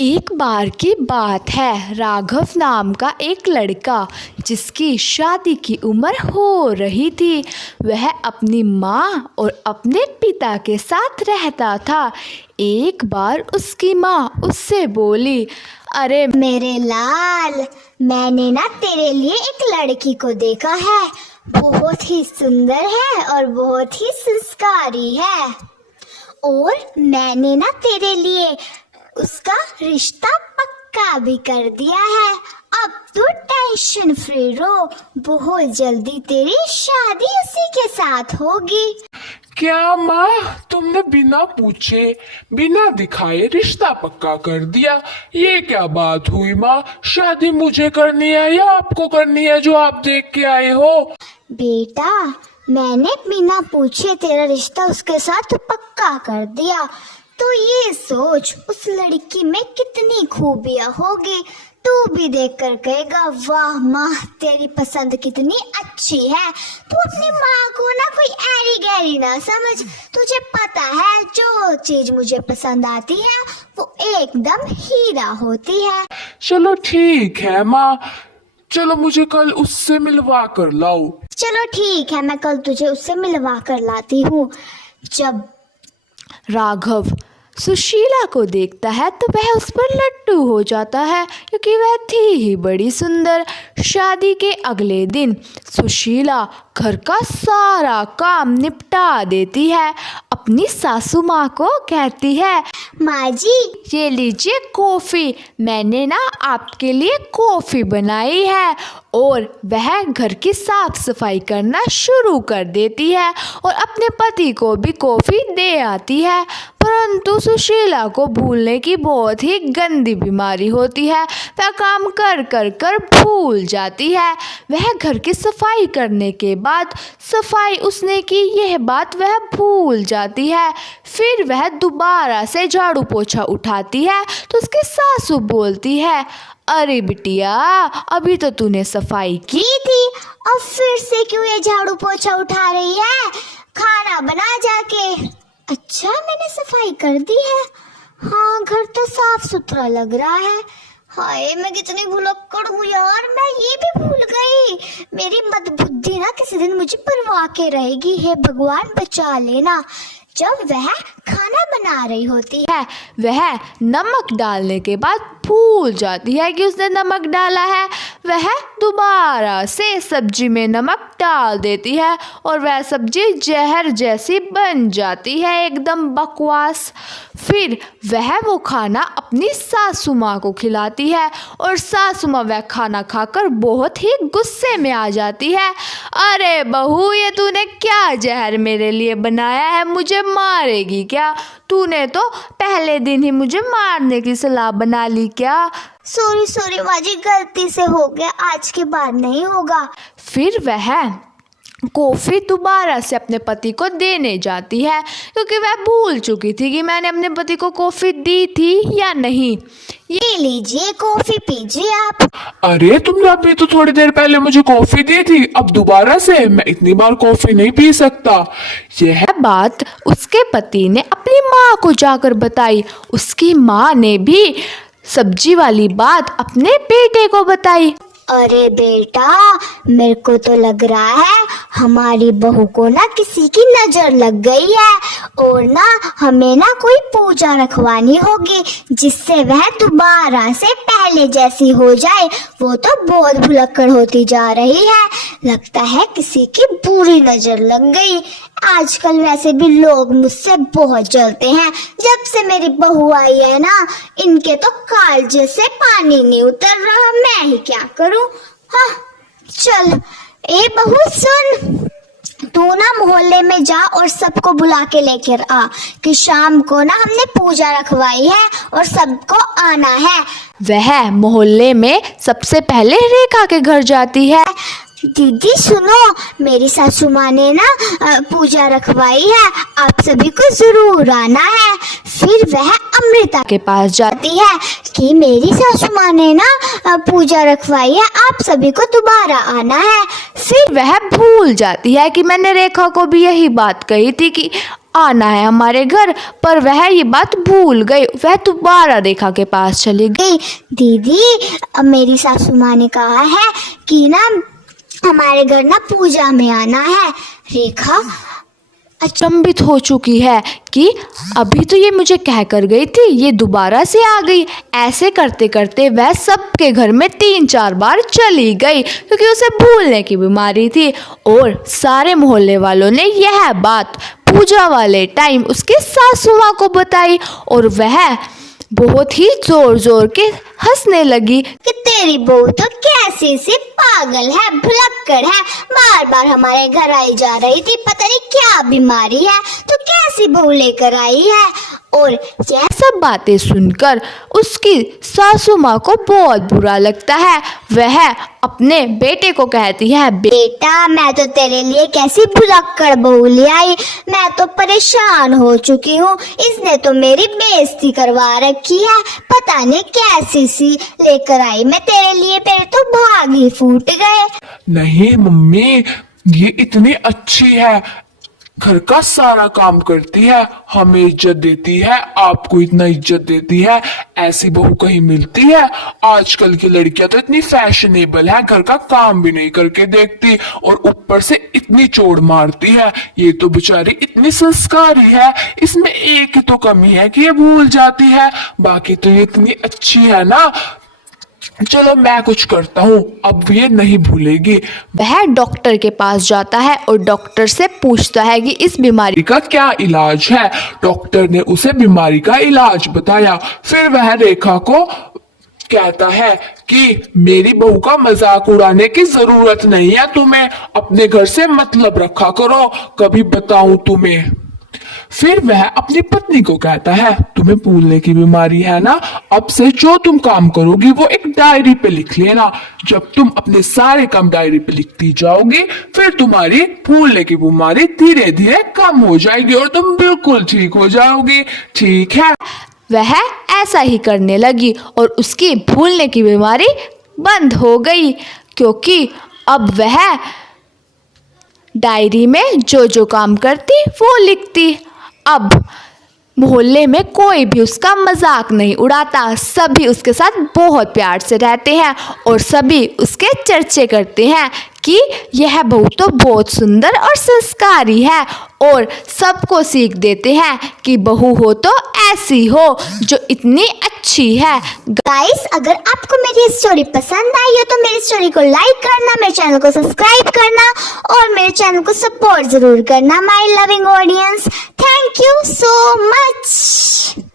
एक बार की बात है, राघव नाम का एक लड़का जिसकी शादी की उम्र हो रही थी, वह अपनी माँ और अपने पिता के साथ रहता था। एक बार उसकी माँ उससे बोली, अरे मेरे लाल, मैंने ना तेरे लिए एक लड़की को देखा है। बहुत ही सुंदर है और बहुत ही संस्कारी है, और मैंने ना तेरे लिए उसका रिश्ता पक्का भी कर दिया है। अब तू टेंशन फ्री रहो, बहुत जल्दी तेरी शादी उसी के साथ होगी। क्या माँ, तुमने बिना पूछे बिना दिखाए रिश्ता पक्का कर दिया? ये क्या बात हुई माँ? शादी मुझे करनी है या आपको करनी है जो आप देख के आए हो? बेटा, मैंने बिना पूछे तेरा रिश्ता उसके साथ पक्का कर दिया, तो ये सोच उस लड़की में कितनी खूबियां होगी। तू भी देखकर कहेगा, वाह माँ, तेरी पसंद कितनी अच्छी है। तू अपनी माँ को ना कोई ऐरी गैरी ना समझ। तुझे पता है जो चीज मुझे पसंद आती है वो एकदम हीरा होती है। चलो ठीक है माँ, चलो मुझे कल उससे मिलवा कर लाओ। चलो ठीक है, मैं कल तुझे उससे मिलवा कर लाती हूँ। जब राघव सुशीला को देखता है तो वह उस पर लट्टू हो जाता है, क्योंकि वह थी ही बड़ी सुंदर। शादी के अगले दिन सुशीला घर का सारा काम निपटा देती है। अपनी सासू माँ को कहती है, माँ जी, ये लीजिए कॉफ़ी, मैंने ना आपके लिए कॉफ़ी बनाई है। और वह घर की साफ सफाई करना शुरू कर देती है और अपने पति को भी कॉफ़ी दे आती है। परंतु सुशीला को भूलने की बहुत ही गंदी बीमारी होती है, वह काम कर कर कर भूल जाती है। वह घर की सफाई करने के बाद सफाई उसने की यह बात वह भूल जाती है। फिर वह दोबारा से झाड़ू पोछा उठाती है तो उसकी सासू बोलती है, अरे बिटिया, अभी तो तूने सफाई की थी, अब फिर से क्यों ये झाड़ू पोछा उठा रही है? खाना बना जाके। अच्छा, मैंने सफाई कर दी है। हाँ, घर तो साफ सुथरा लग रहा है। हाय, मैं कितनी भुलक्कड़ हूँ यार, मैं ये भी भूल गई। मेरी मदबुद्धि ना किसी दिन मुझे परवाह के रहेगी। हे भगवान, बचा लेना। जब वह खाना बना रही होती है, वह नमक डालने के बाद भूल जाती है कि उसने नमक डाला है। वह दोबारा से सब्जी में नमक डाल देती है और वह सब्जी जहर जैसी बन जाती है, एकदम बकवास। फिर वह वो खाना अपनी सासू माँ को खिलाती है और सासू माँ वह खाना खाकर बहुत ही गुस्से में आ जाती है। अरे बहू, ये तूने क्या जहर मेरे लिए बनाया है? मुझे मारेगी क्या? तूने तो पहले दिन ही मुझे मारने की सलाह बना ली क्या? सॉरी माँ जी, गलती से हो गया, आज के बाद नहीं होगा। फिर वह कॉफ़ी दोबारा से अपने पति को देने जाती है, क्योंकि वह भूल चुकी थी कि मैंने अपने पति को कॉफ़ी दी थी या नहीं। ये लीजिए कॉफी, पीजिए आप। अरे, तुमने अभी तो थोड़ी देर पहले मुझे कॉफी दी थी, अब दोबारा से? मैं इतनी बार कॉफी नहीं पी सकता। यह बात उसके पति ने अपनी माँ को जाकर बताई। उसकी माँ ने भी सब्जी वाली बात अपने बेटे को बताई। अरे बेटा, मेरे को तो लग रहा है हमारी बहू को ना किसी की नजर लग गई है, और ना हमें ना कोई पूजा रखवानी होगी जिससे वह दोबारा से पहले जैसी हो जाए। वो तो बहुत भुलक्कड़ होती जा रही है, लगता है किसी की बुरी नजर लग गई। आजकल वैसे भी लोग मुझसे बहुत जलते हैं। जब से मेरी बहू आई है ना, इनके तो कालजे से पानी नहीं उतर रहा। मैं ही क्या करूं? हाँ, चल, ए बहू सुन, तू ना मोहल्ले में जा और सबको बुला के लेकर आ कि शाम को ना हमने पूजा रखवाई है और सबको आना है। वह मोहल्ले में सबसे पहले रेखा के घर जाती है। दीदी सुनो, मेरी सासू माँ ने ना पूजा रखवाई है, आप सभी को जरूर आना है। फिर वह अमृता के पास जाती है कि मेरी सासू माँ ने ना पूजा रखवाई है, आप सभी को दोबारा आना है। फिर वह भूल जाती है कि मैंने रेखा को भी यही बात कही थी कि आना है हमारे घर, पर वह ये बात भूल गई। वह दोबारा रेखा के पास चली गई। दीदी, अब मेरी सासू माँ ने कहा है कि ना हमारे घर ना पूजा में आना है। रेखा अचंभित हो चुकी है कि अभी तो ये मुझे कह कर गई थी, ये दोबारा से आ गई। ऐसे करते करते वह सबके घर में 3-4 बार चली गई, क्योंकि उसे भूलने की बीमारी थी। और सारे मोहल्ले वालों ने यह बात पूजा वाले टाइम उसके सासू माँ को बताई, और वह बहुत ही जोर जोर के हंसने लगी कि तेरी बहू तो कैसी सी पागल है, भुलक्कड़ है, बार बार हमारे घर आई जा रही थी, पता नहीं क्या बीमारी है, तो कैसी बहू लेकर आई है। और यह सब बातें सुनकर उसकी सासू माँ को बहुत बुरा लगता है। वह अपने बेटे को कहती है, बेटा, मैं तो तेरे लिए कैसी भुलक्कड़ बहू ले आई, मैं तो परेशान हो चुकी हूँ, इसने तो मेरी बेइज्जती करवा रखी है, पता नहीं कैसी सी लेकर आई मैं तेरे लिए, मेरे तो भाग ही फूट गए। नहीं मम्मी, ये इतनी अच्छी है, घर का सारा काम करती है, हमें इज्जत देती है, आपको इतना इज्जत देती है, ऐसी बहू कहीं मिलती है? आजकल की लड़कियां तो इतनी फैशनेबल है, घर का काम भी नहीं करके देखती और ऊपर से इतनी चोट मारती है। ये तो बेचारी इतनी संस्कारी है, इसमें एक ही तो कमी है कि ये भूल जाती है, बाकी तो ये इतनी अच्छी है ना। चलो मैं कुछ करता हूँ, अब ये नहीं भूलेगी। वह डॉक्टर के पास जाता है और डॉक्टर से पूछता है कि इस बीमारी का क्या इलाज है। डॉक्टर ने उसे बीमारी का इलाज बताया। फिर वह रेखा को कहता है कि मेरी बहू का मजाक उड़ाने की जरूरत नहीं है, तुम्हें अपने घर से मतलब रखा करो, कभी बताऊं तुम्हें। फिर वह अपनी पत्नी को कहता है, तुम्हें भूलने की बीमारी है ना, अब से जो तुम काम करोगी वो एक डायरी पे लिख लेना। जब तुम अपने सारे काम डायरी पे लिखती जाओगी, फिर तुम्हारी भूलने की बीमारी धीरे धीरे कम हो जाएगी और तुम बिल्कुल ठीक हो जाओगी, ठीक है? वह ऐसा ही करने लगी और उसकी भूलने की बीमारी बंद हो गई, क्योंकि अब वह डायरी में जो जो काम करती वो लिखती। अब मोहल्ले में कोई भी उसका मजाक नहीं उड़ाता, सभी उसके साथ बहुत प्यार से रहते हैं और सभी उसके चर्चे करते हैं कि यह बहू तो बहुत सुंदर और संस्कारी है, और सबको सीख देते हैं कि बहू हो तो ऐसी हो जो इतनी अच्छी है। गाइस, अगर आपको मेरी स्टोरी पसंद आई हो तो मेरी स्टोरी को लाइक करना, मेरे चैनल को सब्सक्राइब करना और मेरे चैनल को सपोर्ट जरूर करना, my loving audience. Thank you so much.